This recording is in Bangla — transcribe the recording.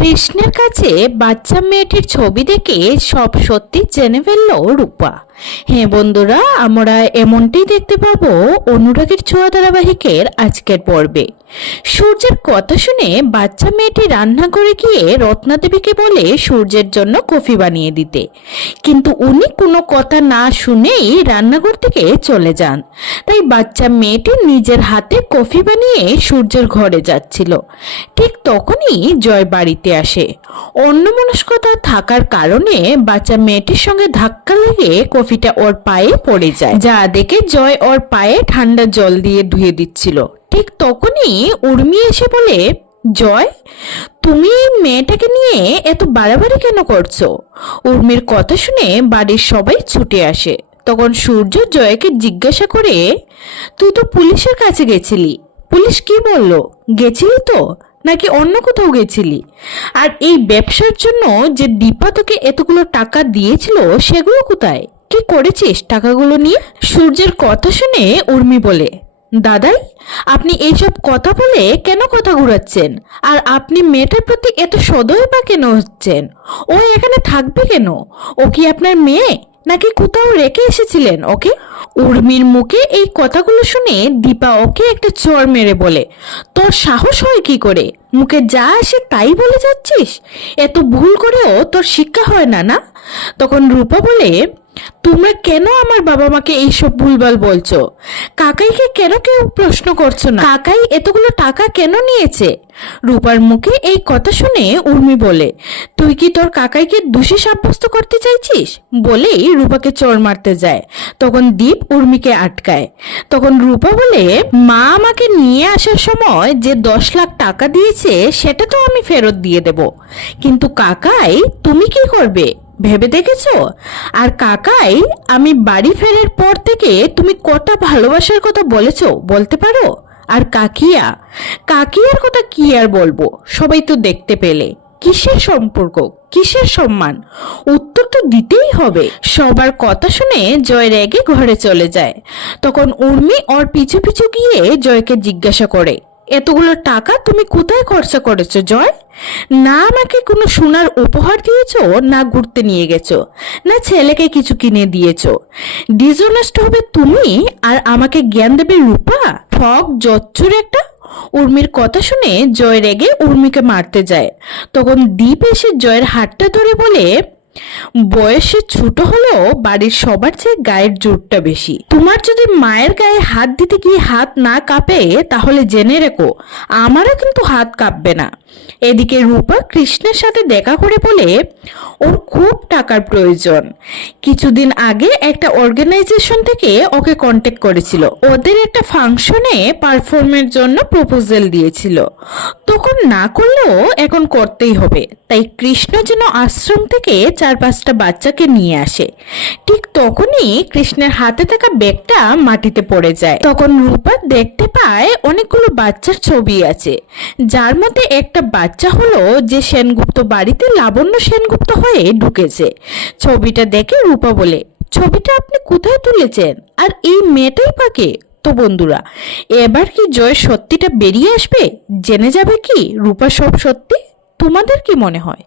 কৃষ্ণের কাছে বাচ্চা মেয়েটির ছবি দেখে সব সত্যি জেনে ফেলল রূপা। হ্যাঁ বন্ধুরা, আমরা এমনটাই দেখতে পাবো অনুরাগের ছোঁয়া ধারাবাহিকের আজকের পর্বে। সূর্যের কথা শুনে বাচ্চা মেয়েটি রান্না করে গিয়ে রত্নাদেবীকে বলে সূর্যের জন্য কফি বানিয়ে দিতে, কিন্তু উনি কোনো কথা না শুনেই রান্নাঘর থেকে চলে যান। তাই বাচ্চা মেয়েটি নিজের হাতে কফি বানিয়ে সূর্যের ঘরে যাচ্ছিল। ঠিক তখনই জয় বাড়িতে আসে। অন্যমনস্কতা থাকার কারণে বাচ্চা মেয়েটির সঙ্গে ধাক্কা লেগে কফিটা ওর পায়ে পড়ে যায়, যা দেখে জয় ওর পায়ে ঠান্ডা জল দিয়ে ধুয়ে দিচ্ছিল। ঠিক তখনই উর্মি এসে বলে, জয়, তুমি এই মেয়েটাকে নিয়ে এত বাড়াবাড়ি কেন করছো? উর্মির কথা শুনে বাড়ির সবাই ছুটে আসে। তখন সূর্য জয়কে জিজ্ঞাসা করে, তুই তো পুলিশের কাছে গেছিলি, পুলিশ কি বললো? গেছিলি তো, নাকি অন্য কোথাও গেছিলি? আর এই ব্যবসার জন্য যে দীপা তোকে এতগুলো টাকা দিয়েছিল সেগুলো কোথায়? কি করেছিস টাকাগুলো নিয়ে? সূর্যের কথা শুনে উর্মি বলে, দাদাই, আপনি এইসব কথা বলে কেন কথা ঘুরাচ্ছেন? আর আপনি মেয়েটার প্রতি এত সদয় বা কেন হচ্ছেন? ও এখানে থাকবে কেন? ও কি আপনার মেয়ে, নাকি কোথাও রেখে এসেছিলেন ওকে? উর্মির মুখে এই কথাগুলো শুনে দীপা ওকে একটা চড় মেরে বলে, তোর সাহস হয় কি করে? মুখে যা আসে তাই বলে যাচ্ছিস? এত ভুল করেও তোর শিক্ষা হয় না না? তখন রূপা বলে, তোমরা কেন আমার বাবা মাকে এইসব ভুলভাল বলছো? কাকাইকে কেন কেউ প্রশ্ন করছো না? কাকাই এতগুলো টাকা কেন নিয়েছে? রূপার মুখে এই কথা শুনে উর্মি বলে, তুই কি তোর কাকাইকে দোষী সাব্যস্ত করতে চাইছিস? বলেই রূপাকে চড় মারতে যায়। তখন দীপ উর্মিকে আটকায়। তখন রূপা বলে, মা আমাকে নিয়ে আসার সময় যে 10 লাখ টাকা দিয়েছে সেটা তো আমি ফেরত দিয়ে দেব, কিন্তু কাকাই তুমি কি করবে ভেবে দেখেছো? আর কাকাই আমি বাড়ি ফেরার পর থেকে তুমি কটা ভালোবাসার কথা বলেছো বলতে পারো? আর কাকিয়ার কথা কি আর বলবো, সবাই তো দেখতে পেলে। কিসের সম্পর্ক, কিসের সম্মান? উত্তর তো দিতেই হবে। সবার কথা শুনে জয় রেগে ঘরে চলে যায়। তখন উর্মি ওর পিছু পিছু গিয়ে জয়কে জিজ্ঞাসা করে, এতগুলো টাকা তুমি কোথায় খরচা করেছো জয়? না আমাকে কোনো সোনার উপহার দিয়েছো, না ঘুরতে নিয়ে গেছো, না ছেলেকে কিছু কিনে দিয়েছো। ডিসঅনেস্ট হবে তুমি, আর আমাকে জ্ঞান দেবে রূপা? ঠক জচ্চুর একটা। উর্মির কথা শুনে জয় রেগে উর্মিকে মারতে যায়। তখন দীপ এসে জয়ের হাতটা ধরে বলে, বয়সে ছোট হলেও বাড়ির সবার চেয়ে গায়ের জোরটা বেশি। তোমার যদি মায়ের গায়ে হাত দিতে গিয়ে হাত না কাঁপে তাহলে জেনে রেখো আমারও কিন্তু হাত কাঁপবে না। এদিকে রূপা কৃষ্ণের সাথে দেখা করে বলে, ওর খুব টাকার প্রয়োজন। কিছুদিন আগে একটা অর্গানাইজেশন থেকে ওকে কন্ট্যাক্ট করেছিল, ওদের একটা ফাংশনে পারফর্মের জন্য প্রপোজাল দিয়েছিল। তখন না করলেও এখন করতেই হবে। তাই কৃষ্ণ যেন আশ্রম থেকে 4-5টা বাচ্চাকে নিয়ে আসে। ঠিক তখনই কৃষ্ণের হাতে থাকা ব্যাগটা মাটিতে পড়ে যায়। তখন রূপা দেখতে পায় অনেকগুলো বাচ্চার ছবি আছে, যার মধ্যে একটা বাচ্চা হলো যে সেনগুপ্ত বাড়িতে লাবণ্য সেনগুপ্ত হয়ে ঢুকেছে। ছবিটা দেখে রূপা বলে, ছবিটা আপনি কোথায় তুলেছেন? আর এই মেয়েটাই পাকে? তো বন্ধুরা, এবার কি জয়ের সত্যিটা বেরিয়ে আসবে? জেনে যাবে কি রূপা সব সত্যি? তোমাদের কি মনে হয়?